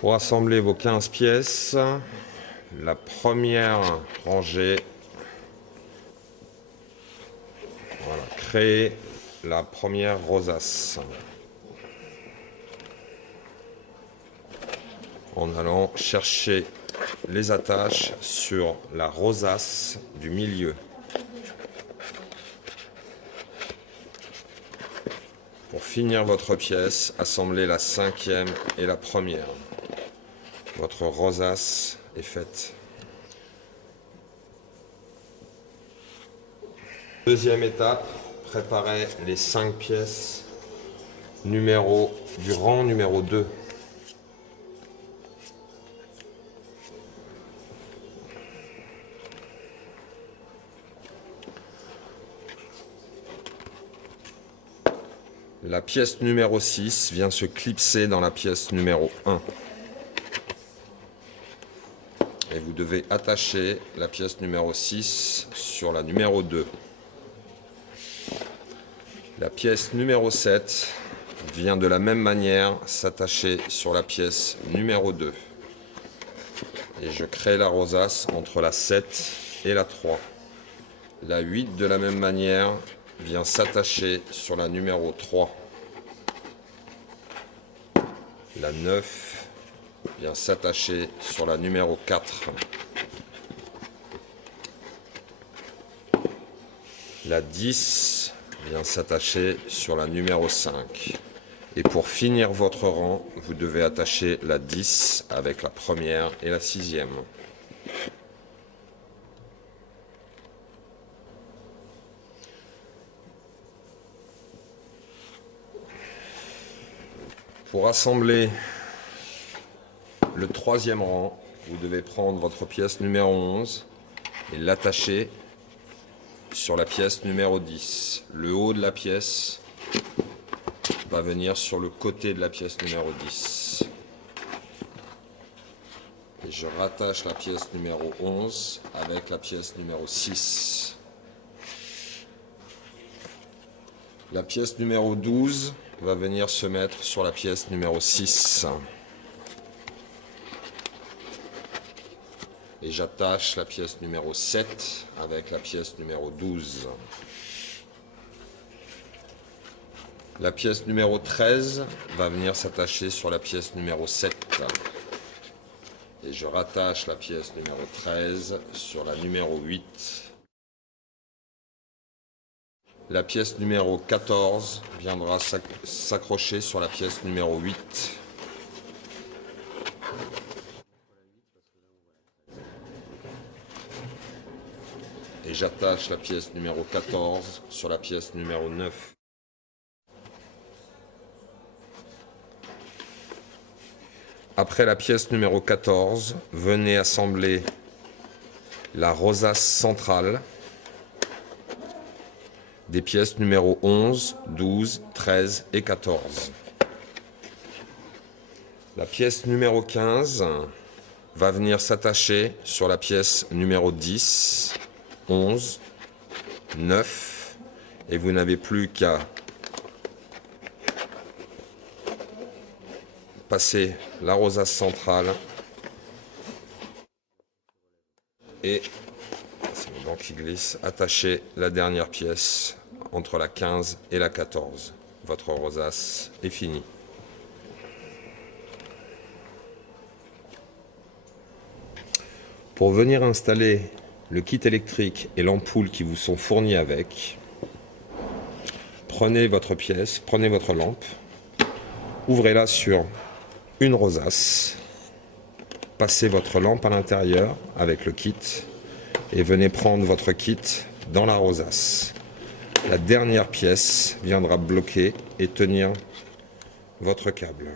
Pour assembler vos 15 pièces, la première rangée, voilà, créez la première rosace en allant chercher les attaches sur la rosace du milieu. Pour finir votre pièce, assemblez la cinquième et la première. Votre rosace est faite. Deuxième étape, préparez les 5 pièces du rang numéro 2. La pièce numéro 6 vient se clipser dans la pièce numéro 1. Et vous devez attacher la pièce numéro 6 sur la numéro 2. La pièce numéro 7 vient de la même manière s'attacher sur la pièce numéro 2. Et je crée la rosace entre la 7 et la 3. La 8 de la même manière vient s'attacher sur la numéro 3. La 9 vient s'attacher sur la numéro 4. La 10 vient s'attacher sur la numéro 5. Et pour finir votre rang, vous devez attacher la 10 avec la première et la sixième. Pour assembler le troisième rang, vous devez prendre votre pièce numéro 11 et l'attacher sur la pièce numéro 10. Le haut de la pièce va venir sur le côté de la pièce numéro 10. Et je rattache la pièce numéro 11 avec la pièce numéro 6. La pièce numéro 12 va venir se mettre sur la pièce numéro 6. Et j'attache la pièce numéro 7 avec la pièce numéro 12. La pièce numéro 13 va venir s'attacher sur la pièce numéro 7. Et je rattache la pièce numéro 13 sur la numéro 8. La pièce numéro 14 viendra s'accrocher sur la pièce numéro 8. Et j'attache la pièce numéro 14 sur la pièce numéro 9. Après la pièce numéro 14, venez assembler la rosace centrale des pièces numéro 11, 12, 13 et 14. La pièce numéro 15 va venir s'attacher sur la pièce numéro 10, 11, 9, et vous n'avez plus qu'à passer la rosace centrale et, c'est le banc qui glisse, attacher la dernière pièce entre la 15 et la 14. Votre rosace est finie. Pour venir installer le kit électrique et l'ampoule qui vous sont fournis avec, prenez votre pièce, prenez votre lampe, ouvrez-la sur une rosace, passez votre lampe à l'intérieur avec le kit et venez prendre votre kit dans la rosace. La dernière pièce viendra bloquer et tenir votre câble.